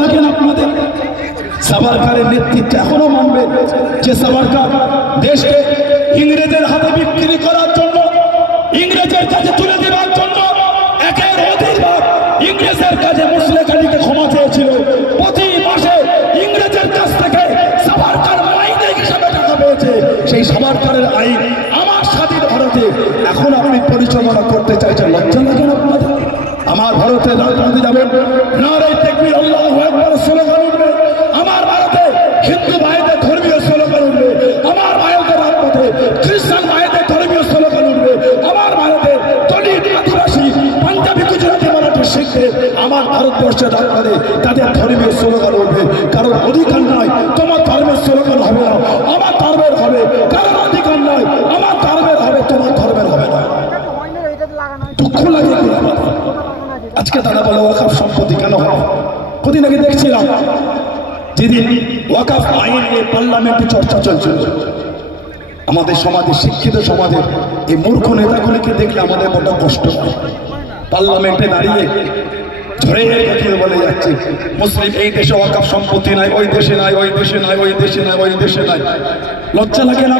লাগেন আপনাদের? সাভারকারের নেতৃত্বে এখনো মানবেন যে সাভারকার দেশকে ইংরেজের হাতে বিক্রি করার জন্য, ইংরেজের কাছে তুলে দেওয়ার জন্য একের অধিকবার ইংরেজের কাছে মুসলিম আলীকে ক্ষমা চেয়েছিল। প্রতি মাসে ইংরেজের কাছ থেকে সাভারকার মাইনে হিসাবে টাকা পেয়েছে। সেই সাভারকারের আইন আমার স্বাধীন ভারতে এখন আপনি পরিচালনা করতে চাইছেন, লজ্জা লাগে না আপনাদের? আমার ভারতে রাজনীতি যাবেন, নারে তাকবীর আল্লাহু আকবার স্লোগান উঠবে। আমার ভারতে হিন্দু ভাইদের ধর্মীয় স্লোগান উঠবে। আমার ভারতের রাজপথে খ্রিস্টান ভাইদের ধর্মীয় স্লোগান উঠবে। আমার ভারতে দলিত, আদিবাসী, পাঞ্জাবি, গুজরাটি, মারাঠি, শিখবে। আমার ভারতবর্ষের রাজপথে তাদের ধর্মীয় স্লোগান উঠবে। কারণ অধিকার নয় তোমার ধর্মের স্লোগান হবে না, আমার ধর্মের হবে। কারণ অধিকার নয় আমার ধর্মের হবে, তোমার ধর্মের হবে না। দুঃখ লাগে আজকে তারা বলে ওয়াকফ সম্পত্তি কেন হবে? কদিন আগে দেখছিলাম যেদিন ওয়াকফ আইন নিয়ে পার্লামেন্টে চর্চা চলছিল, আমাদের সমাজে, শিক্ষিত সমাজের এই মূর্খ নেতাগুলিকে দেখলে আমাদের বড় কষ্ট হয়। পার্লামেন্টে দাঁড়িয়ে ধরে বলে যাচ্ছে মুসলিম এই দেশে ওয়াকফ সম্পত্তি নাই, ওই দেশে নাই, ওই দেশে নাই, ওই দেশে নাই, ওই দেশে নাই। লজ্জা লাগে না?